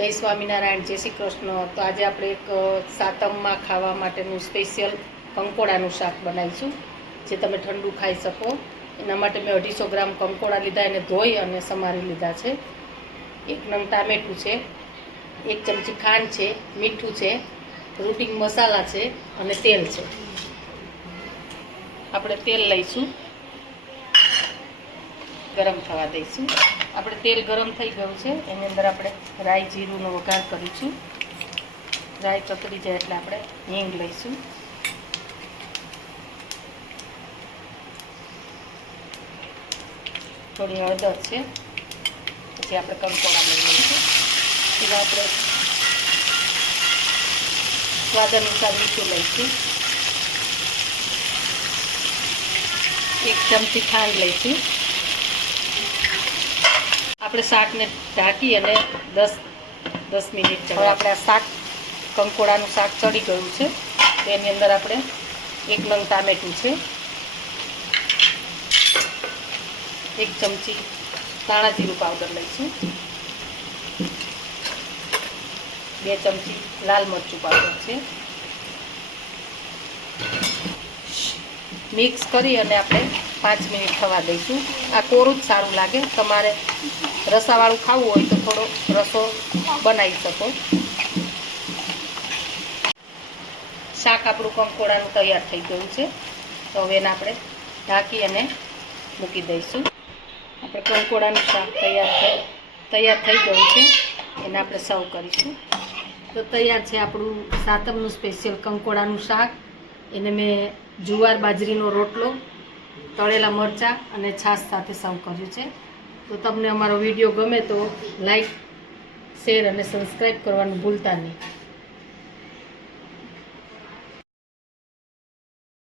જય સ્વામિનારાયણ, જય શ્રી કૃષ્ણ. તો આજે આપણે એક સાતમમાં ખાવા માટેનું સ્પેશિયલ કંકોડાનું શાક બનાવીશું, જે તમે ઠંડુ ખાઈ શકો. એના માટે મેં અઢીસો ગ્રામ કંકોડા લીધા, એને ધોઈ અને સમારી લીધા છે. એક નંગ ટામેટું છે, એક ચમચી ખાંડ છે, મીઠું છે, રૂટિંગ મસાલા છે અને તેલ છે. આપણે તેલ લઈશું. ગરમ થવા દઈશું. આપણે તેલ ગરમ થઈ ગયું છે. એની અંદર આપણે રાઈ જીરુંનો વઘાર કરીશું. રાઈ કતરી જાય એટલે આપણે હિંગ લઈશું. થોડી હળદર છે. પછી આપણે કંકોડા લઈ લઈશું. એમાં આપણે સ્વાદ અનુસાર મીઠું લઈશું. એક ચમચી ખાંડ લઈશું. આપણે શાકને ઢાંકી અને દસ દસ મિનિટ હવે આપણે આ શાક કંકોડાનું શાક ચડી ગયું છે. તો એની અંદર આપણે એક નંગ ટામેટું છે. એક ચમચી ધાણા જીરું પાવડર લઈશું. બે ચમચી લાલ મરચું પાવડર છે. મિક્સ કરી અને આપણે પાંચ મિનિટ થવા દઈશું. આ કોરું જ સારું લાગે. તમારે રસાવાળું ખાવું હોય તો થોડો રસો બનાવી શકો. શાક આપણું કંકોડાનું તૈયાર થઈ ગયું છે. તો હવે એને આપણે ઢાંકી અને મૂકી દઈશું. આપણે કંકોડાનું શાક તૈયાર થઈ તૈયાર થઈ ગયું છે. એને આપણે સર્વ કરીશું. તો તૈયાર છે આપણું સાતમનું સ્પેશિયલ કંકોડાનું શાક. એને મેં જુવાર બાજરીનો રોટલો, તળેલા મરચાં અને છાશ સાથે સર્વ કર્યું છે. તો તમને અમારો વીડિયો ગમે તો લાઈક, શેર અને સબસ્ક્રાઈબ કરવાનું ભૂલતા નહીં.